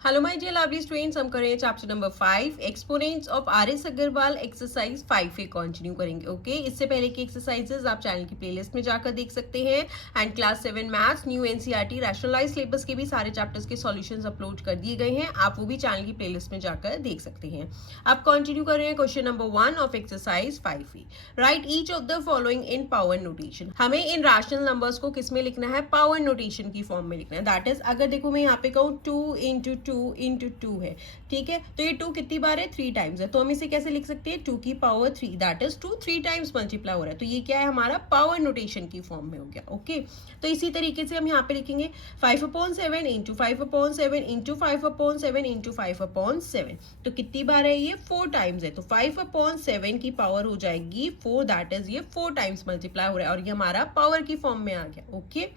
Hello my dear lovely students, हम करेंगे chapter number 5 exponents of R S. Agarwal exercise 5 continue करेंगे। Okay, इससे पहले की एक्सरसाइजेस आप चैनल की प्लेलिस्ट में जाकर देख सकते हैं and class 7 maths new NCERT rationalised syllabus के भी सारे चैप्टर्स के सॉल्यूशंस अपलोड कर दिए गए हैं, आप वो भी चैनल की प्लेलिस्ट में जाकर देख सकते हैं। आप कंटिन्यू कर रहे हैं question number 1 of exercise 5E। Right each of the following in power notation. हमें इन रैशनल नंबर्स को किस में लिखना है? पावर नोटेशन की फॉर्म में लिखना है। दैट इज, अगर देखो मैं यहाँ पे कहूँ 2 इंटू 2 इंटू 2 है, ठीक है, तो ये 2 कितनी बार है? 3 टाइम्स है, तो हम इसे कैसे लिख सकते हैं? 2 की power 3, that is 2 3 times multiply हो रहा है, तो ये क्या है? हमारा पावर नोटेशन की फॉर्म में हो गया। ओके, तो इसी तरीके से हम यहाँ पे लिखेंगे 5/7 इंटू 5/7 इंटू 5/7 इंटू 5/7, तो कितनी बार है ये? 4 टाइम्स है, तो 5/7 की पावर हो जाएगी 4, दैट इज ये 4 टाइम्स मल्टीप्लाई हो रहा है और ये हमारा पावर की फॉर्म में आ गया। ओके,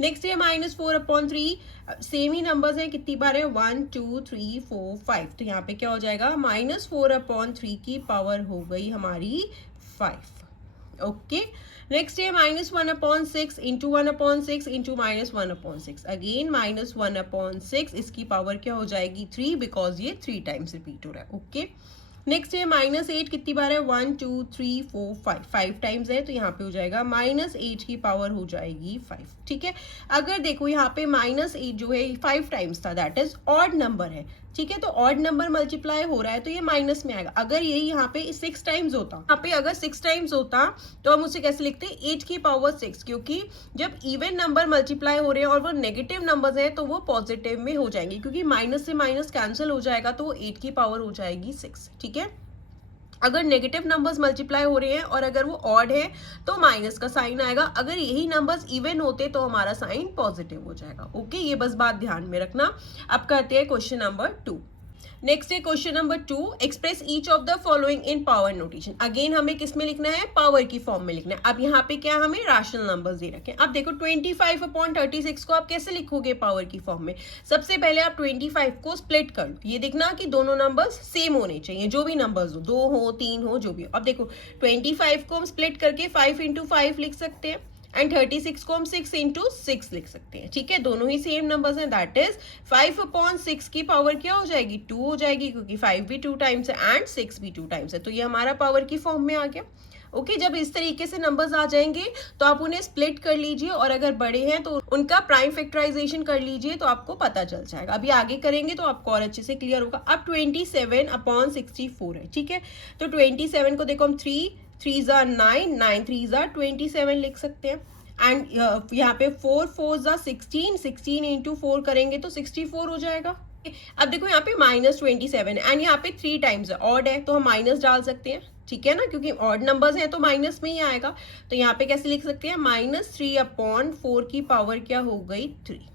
नेक्स्ट है -4/3, सेम ही नंबर्स हैं, कितनी बार है? 1 2 3 4 5, तो यहाँ पे क्या हो जाएगा? -4/3 की पावर हो गई हमारी 5। ओके, नेक्स्ट है -1/6 इंटू 1/6 इंटू -1/6, अगेन -1/6, इसकी पावर क्या हो जाएगी? 3, बिकॉज ये 3 टाइम्स रिपीट हो रहा है। ओके, नेक्स्ट है -8, कितनी बार है? 1 2 3 4 5, 5 टाइम्स है, तो यहाँ पे हो जाएगा -8 की पावर हो जाएगी 5। ठीक है, अगर देखो यहाँ पे -8 जो है 5 टाइम्स था, दैट इज ऑड नंबर है। ठीक है, तो ऑड नंबर मल्टीप्लाई हो रहा है तो ये माइनस में आएगा। अगर यही यहाँ पे 6 टाइम्स होता, यहाँ पे अगर 6 टाइम्स होता तो हम उसे कैसे लिखते? 8 की पावर 6, क्योंकि जब इवन नंबर मल्टीप्लाई हो रहे हैं और वो नेगेटिव नंबर्स हैं तो वो पॉजिटिव में हो जाएंगे, क्योंकि माइनस से माइनस कैंसिल हो जाएगा तो वो 8 की पावर हो जाएगी 6। ठीक है, अगर नेगेटिव नंबर्स मल्टीप्लाई हो रहे हैं और अगर वो ऑड है तो माइनस का साइन आएगा, अगर यही नंबर्स इवन होते तो हमारा साइन पॉजिटिव हो जाएगा। ओके, ये बस बात ध्यान में रखना। अब करते हैं क्वेश्चन नंबर 2। नेक्स्ट है question number 2, express each of the following in power notation. Again हमें किस में लिखना है? पावर की फॉर्म में लिखना है। अब यहाँ पे क्या हमें रैशनल नंबर्स दे रखे हैं। अब देखो 25/36 को आप कैसे लिखोगे पावर की फॉर्म में? सबसे पहले आप 25 को स्प्लिट कर लो, ये देखना कि दोनों नंबर्स सेम होने चाहिए, जो भी नंबर्स हो, 2 हो 3 हो, जो भी हो। अब देखो 25 को हम स्प्लिट करके 5 इंटू 5 लिख सकते हैं एंड 36 को हम 6 इंटू 6 लिख सकते हैं। ठीक है, दोनों ही सेम नंबर्स हैं, दैट इज 5/6 की पावर क्या हो जाएगी? 2 हो जाएगी, क्योंकि 5 भी 2 टाइम्स है एंड 6 भी 2 टाइम्स है, तो ये हमारा पावर की फॉर्म में आ गया। ओके, जब इस तरीके से नंबर्स आ जाएंगे तो आप उन्हें स्प्लिट कर लीजिए और अगर बड़े हैं तो उनका प्राइम फैक्टराइजेशन कर लीजिए, तो आपको पता चल जाएगा। अभी आगे करेंगे तो आपको और अच्छे से क्लियर होगा। अब 27/64 है। ठीक है, तो 27 को देखो हम 3 3 ज़ा 9, 9 3 ज़ा 27 लिख सकते हैं एंड यहाँ पे 4 4 ज़ा 16, 16 इंटू 4 करेंगे तो 64 हो जाएगा। अब देखो यहाँ पे -27 एंड यहाँ पे 3 टाइम्स है, ऑड है तो हम माइनस डाल सकते हैं। ठीक है ना, क्योंकि ऑड नंबर्स हैं तो माइनस में ही आएगा, तो यहाँ पे कैसे लिख सकते हैं? -3/4 की पावर क्या हो गई? 3।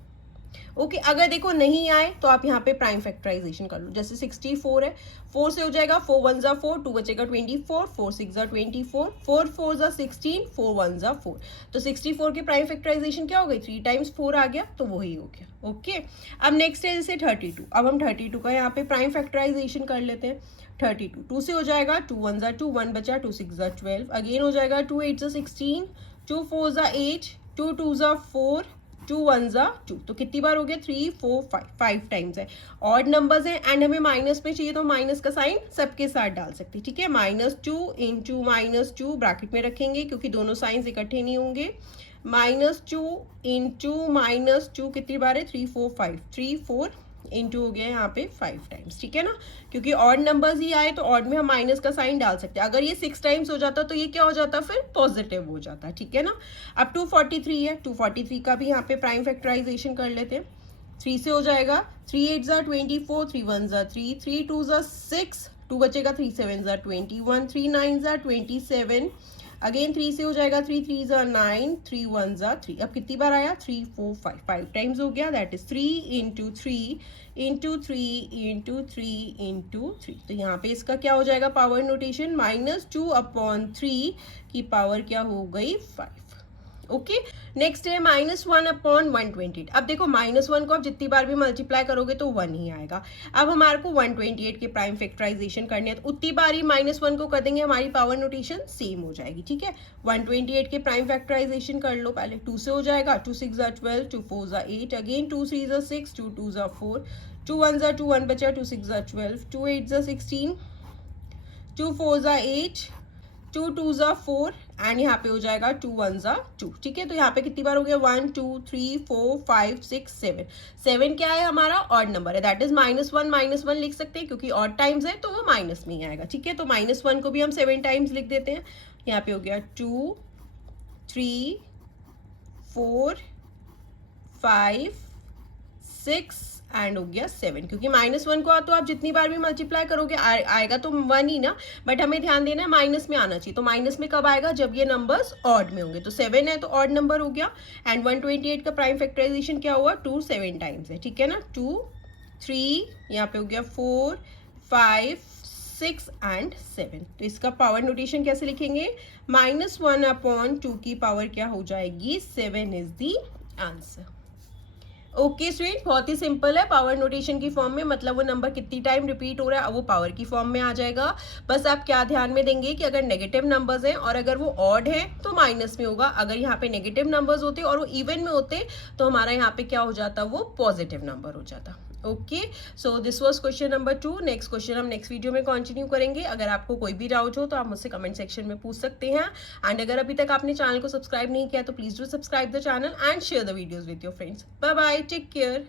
ओके, अगर देखो नहीं आए तो आप यहाँ पे प्राइम फैक्टराइजेशन कर लो। जैसे 64 है, 4 से हो जाएगा 4 1 ज़ा 4, 2 बचेगा 24, 4 6 ज़ा 24, 4 4 ज़ा 16, 4 1 ज़ा 4, तो 64 की प्राइम फैक्टराइजेशन क्या हो गई? 3 टाइम्स 4 आ गया, तो वही हो गया। ओके, अब नेक्स्ट है जैसे 32। अब हम 32 का यहाँ पे प्राइम फैक्टराइजेशन कर लेते हैं। 32 2 से हो जाएगा 2 1 ज़ा 2, 1 बचा, 2 6 ज़ा 12, अगेन हो जाएगा 2 8 ज़ा 16, 2 4 ज़ा 8, 2 2 ज़ा 4, 2 1 ज़ा 2, तो कितनी बार हो गया? 3 4 5, 5 टाइम्स है। ऑड नंबर्स हैं एंड हमें माइनस में चाहिए तो माइनस का साइन सबके साथ डाल सकते हैं। ठीक है, -2 इंटू -2 ब्रैकेट में रखेंगे क्योंकि दोनों साइंस इकट्ठे नहीं होंगे। -2 इंटू -2 कितनी बार है? 3 4 5, 3 4 इंटू हो गया यहाँ पे 5 टाइम्स। ठीक है ना, क्योंकि ऑड नंबर्स ही आए तो ऑड में हम माइनस का साइन डाल सकते हैं। अगर ये 6 टाइम्स हो जाता तो ये क्या हो जाता? फिर पॉजिटिव हो जाता। ठीक है ना, अब 243 है, 243 का भी यहाँ पे प्राइम फैक्टराइजेशन कर लेते हैं। 3 से हो जाएगा 3 8 ज़ा 24, 3 1 ज़ा 3, 3 2 ज़ा 6, 2 बचेगा, 3 7 ज़ा 21, 3 9 ज़ा 27, अगेन 3 से हो जाएगा 3 3 ज़ा 9, 3 1 ज़ा 3, अब कितनी बार आया? 3 4 5, 5 टाइम्स हो गया, that is 3 into 3 into 3 into 3 into 3, तो यहाँ पे इसका क्या हो जाएगा पावर नोटेशन? -2/3 की पावर क्या हो गई? 5। ओके। नेक्स्ट है -1/128। अब देखो -1 को आप जितनी बार भी मल्टीप्लाई करोगे तो 1 ही आएगा। अब हमारे को 128 के प्राइम फैक्टराइजेशन करने हैं, तो उतनी बार ही -1 को कर देंगे, हमारी पावर नोटेशन सेम हो जाएगी। ठीक है, 128 के प्राइम फैक्टराइजेशन कर लो। पहले 2 से हो जाएगा, 2 6 12, 2 4 8, अगेन 2 3 6, 2 2 4, 2 1 2 1 बचा, 2 6 12, 2 8 16, 2 4 8, 2 2 4, एंड यहाँ पे हो जाएगा 2 1 2। ठीक है, तो यहाँ पे कितनी बार हो गया, 1 2 3 4 5 6 7। 7 क्या है हमारा, ऑड नंबर है, दैट इज -1 लिख सकते हैं, क्योंकि ऑड टाइम्स है तो वो माइनस में ही आएगा। ठीक है, तो -1 को भी हम 7 टाइम्स लिख देते हैं। यहाँ पे हो गया 2 3 4 5 6 एंड हो गया 7, क्योंकि -1 को तो आप जितनी बार भी मल्टीप्लाई करोगे आएगा तो 1 ही ना, बट हमें ध्यान देना है माइनस में आना चाहिए। तो माइनस में कब आएगा, जब ये नंबर्स ऑड में होंगे। तो 7 है तो ऑड नंबर हो गया, एंड 128 का प्राइम फैक्टराइजेशन क्या हुआ, 2 7 टाइम्स है। ठीक है ना, 2 3, यहाँ पे हो गया 4 5 6 एंड 7। तो इसका पावर नोटेशन कैसे लिखेंगे, -1/2 की पावर क्या हो जाएगी, 7 is the answer. Okay student, बहुत ही सिंपल है। पावर नोटेशन की फॉर्म में मतलब वो नंबर कितनी टाइम रिपीट हो रहा है वो पावर की फॉर्म में आ जाएगा। बस आप क्या ध्यान में देंगे कि अगर नेगेटिव नंबर्स हैं और अगर वो ऑड है तो माइनस में होगा, अगर यहाँ पे नेगेटिव नंबर्स होते और वो इवन में होते तो हमारा यहाँ पे क्या हो जाता, वो पॉजिटिव नंबर हो जाता। Okay, so this was question number 2। Next question हम नेक्स्ट वीडियो में कंटिन्यू करेंगे। अगर आपको कोई भी डाउट हो तो आप मुझसे कमेंट सेक्शन में पूछ सकते हैं, एंड अगर अभी तक आपने चैनल को सब्सक्राइब नहीं किया तो please do subscribe the channel and share the videos with your friends. Bye bye, take care.